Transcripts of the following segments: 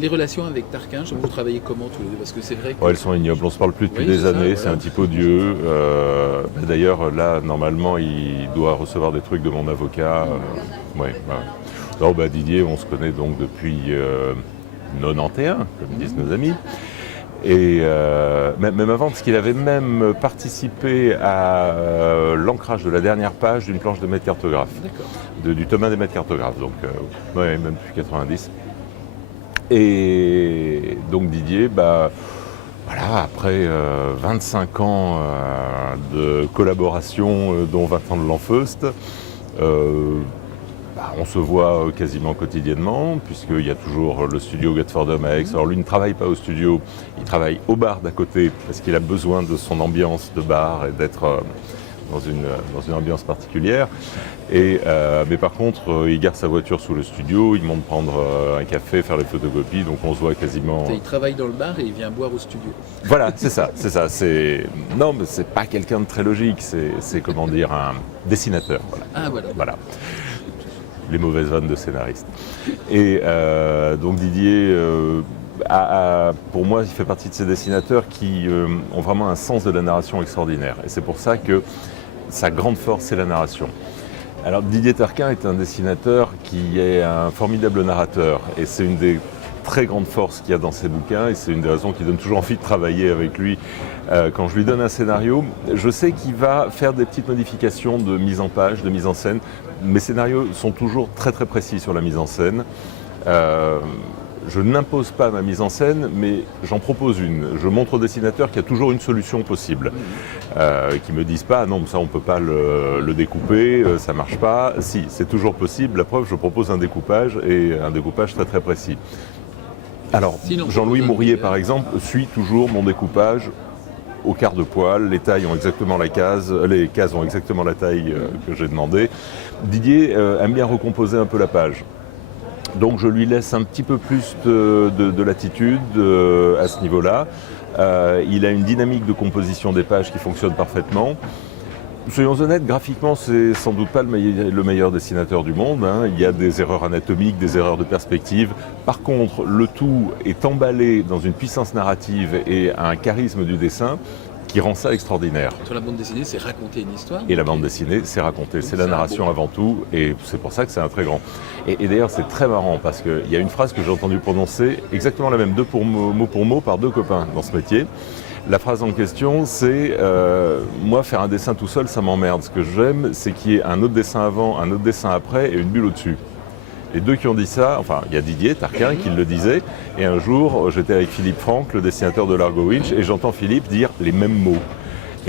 Les relations avec Tarquin, vous travaillez comment tous les deux? Parce que c'est vrai que... Elles sont ignobles, on ne se parle plus depuis des années, voilà. C'est un type odieux. D'ailleurs, là, normalement, il doit recevoir des trucs de mon avocat. Non, Didier, on se connaît donc depuis 91, comme disent nos amis. Et même avant, parce qu'il avait même participé à l'ancrage de la dernière page d'une planche de maître cartographe, du tome 1 des maîtres cartographes, donc même depuis 90. Et donc Didier, après 25 ans de collaboration, dont 20 ans de Lanfeust, on se voit quasiment quotidiennement, puisqu'il y a toujours le studio Godfordham à Aix. Alors lui ne travaille pas au studio, il travaille au bar d'à côté, parce qu'il a besoin de son ambiance de bar et d'être dans une ambiance particulière. Mais par contre, il garde sa voiture sous le studio, il monte prendre un café, faire les photocopies, donc on se voit quasiment... Il travaille dans le bar et il vient boire au studio. Voilà, c'est ça. Non, mais c'est pas quelqu'un de très logique, c'est comment dire, un dessinateur. Voilà. Ah voilà. Les mauvaises vannes de scénaristes. Et donc Didier, pour moi, il fait partie de ces dessinateurs qui ont vraiment un sens de la narration extraordinaire. Et c'est pour ça que sa grande force, c'est la narration. Alors Didier Tarquin est un dessinateur qui est un formidable narrateur. Et c'est une des très grandes forces qu'il y a dans ses bouquins. Et c'est une des raisons qui donne toujours envie de travailler avec lui. Quand je lui donne un scénario, je sais qu'il va faire des petites modifications de mise en page, de mise en scène. Mes scénarios sont toujours très très précis sur la mise en scène. Je n'impose pas ma mise en scène, mais j'en propose une. Je montre au dessinateur qu'il y a toujours une solution possible. Qui ne me disent pas, non, ça on ne peut pas le découper, ça ne marche pas. Si, c'est toujours possible. La preuve, je propose un découpage, et un découpage très très précis. Alors, Jean-Louis Mourier, par exemple, suit toujours mon découpage au quart de poil, les tailles ont exactement les cases ont exactement la taille que j'ai demandé. Didier aime bien recomposer un peu la page. Donc je lui laisse un petit peu plus de latitude à ce niveau-là. Il a une dynamique de composition des pages qui fonctionne parfaitement. Soyons honnêtes, graphiquement, c'est sans doute pas le meilleur dessinateur du monde. Il y a des erreurs anatomiques, des erreurs de perspective. Par contre, le tout est emballé dans une puissance narrative et un charisme du dessin qui rend ça extraordinaire. Sur la bande dessinée, c'est raconter une histoire. Et la bande dessinée, c'est raconter. C'est la narration avant tout, et c'est pour ça que c'est un très grand. Et d'ailleurs, c'est très marrant, parce qu'il y a une phrase que j'ai entendu prononcer, exactement la même, mot pour mot, par deux copains dans ce métier. La phrase en question, c'est moi, faire un dessin tout seul, ça m'emmerde. Ce que j'aime, c'est qu'il y ait un autre dessin avant, un autre dessin après et une bulle au-dessus. Les deux qui ont dit ça, enfin, il y a Didier Tarquin qui le disait, et un jour, j'étais avec Philippe Franck, le dessinateur de Largo Winch, et j'entends Philippe dire les mêmes mots.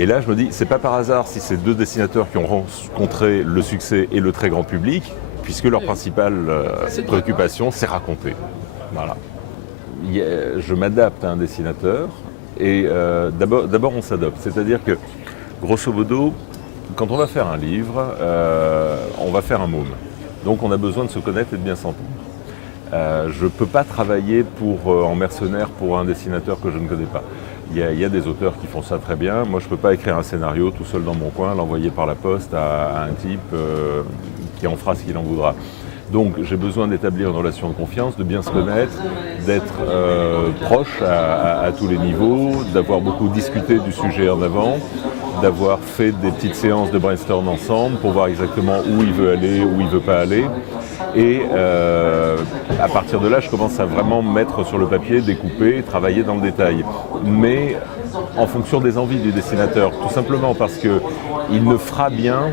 Et là, je me dis, c'est pas par hasard si c'est deux dessinateurs qui ont rencontré le succès et le très grand public, puisque leur principale préoccupation, c'est raconter. Voilà. Je m'adapte à un dessinateur, et d'abord on s'adopte. C'est-à-dire que, grosso modo, quand on va faire un livre, on va faire un môme. Donc on a besoin de se connaître et de bien s'entendre. Je ne peux pas travailler en mercenaire pour un dessinateur que je ne connais pas. Il y a des auteurs qui font ça très bien. Moi, je ne peux pas écrire un scénario tout seul dans mon coin, l'envoyer par la poste à un type qui en fera ce qu'il en voudra. Donc j'ai besoin d'établir une relation de confiance, de bien se connaître, d'être proche à tous les niveaux, d'avoir beaucoup discuté du sujet en avant, d'avoir fait des petites séances de brainstorm ensemble pour voir exactement où il veut aller, où il ne veut pas aller. Et à partir de là, je commence à vraiment mettre sur le papier, découper, travailler dans le détail. Mais en fonction des envies du dessinateur, tout simplement parce qu'il ne fera bien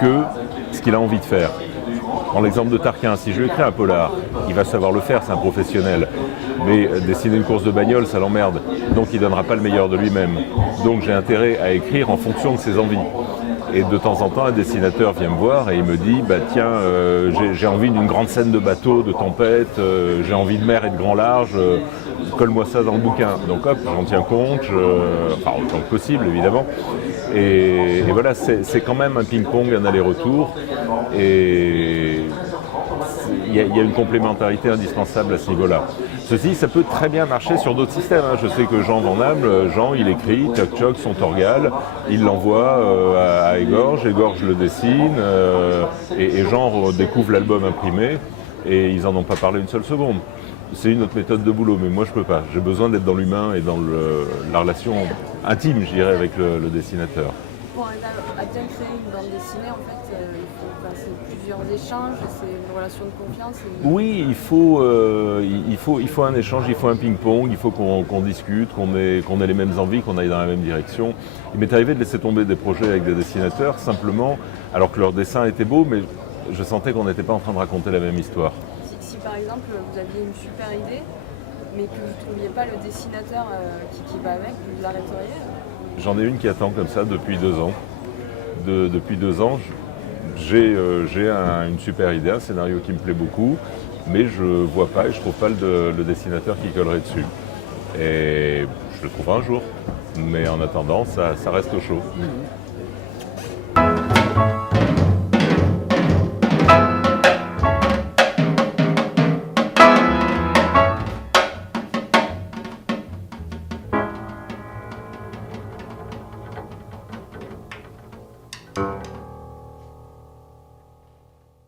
que ce qu'il a envie de faire. Dans l'exemple de Tarquin, si je lui écris un polar, il va savoir le faire, c'est un professionnel. Mais dessiner une course de bagnole, ça l'emmerde. Donc il ne donnera pas le meilleur de lui-même. Donc j'ai intérêt à écrire en fonction de ses envies. Et de temps en temps, un dessinateur vient me voir et il me dit tiens, j'ai envie d'une grande scène de bateau, de tempête, j'ai envie de mer et de grand large, colle-moi ça dans le bouquin. Donc hop, j'en tiens compte, enfin autant que possible évidemment. Et voilà, c'est quand même un ping-pong, un aller-retour. Et il y a une complémentarité indispensable à ce niveau-là. Ceci, ça peut très bien marcher sur d'autres systèmes. Je sais que Jean Van Damme, il écrit, tchoc, son Torgal, il l'envoie à Égorge le dessine, et Jean découvre l'album imprimé, et ils n'en ont pas parlé une seule seconde. c'est une autre méthode de boulot, mais moi je peux pas. J'ai besoin d'être dans l'humain et dans la relation intime, je dirais, avec le dessinateur. Pour à bien créer une bande dessinée, en fait, il faut passer plusieurs échanges, c'est une relation de confiance. Oui, il faut un échange, il faut un ping-pong, il faut qu'on discute, qu'on ait les mêmes envies, qu'on aille dans la même direction. Il m'est arrivé de laisser tomber des projets avec des dessinateurs, simplement, alors que leur dessin était beau, mais je sentais qu'on n'était pas en train de raconter la même histoire. Si par exemple vous aviez une super idée, mais que vous ne trouviez pas le dessinateur qui va avec, vous l'arrêteriez? J'en ai une qui attend comme ça depuis 2 ans. Depuis 2 ans, j'ai une super idée, un scénario qui me plaît beaucoup, mais je ne vois pas et je ne trouve pas le dessinateur qui collerait dessus. Et je le trouverai un jour, mais en attendant, ça reste au chaud.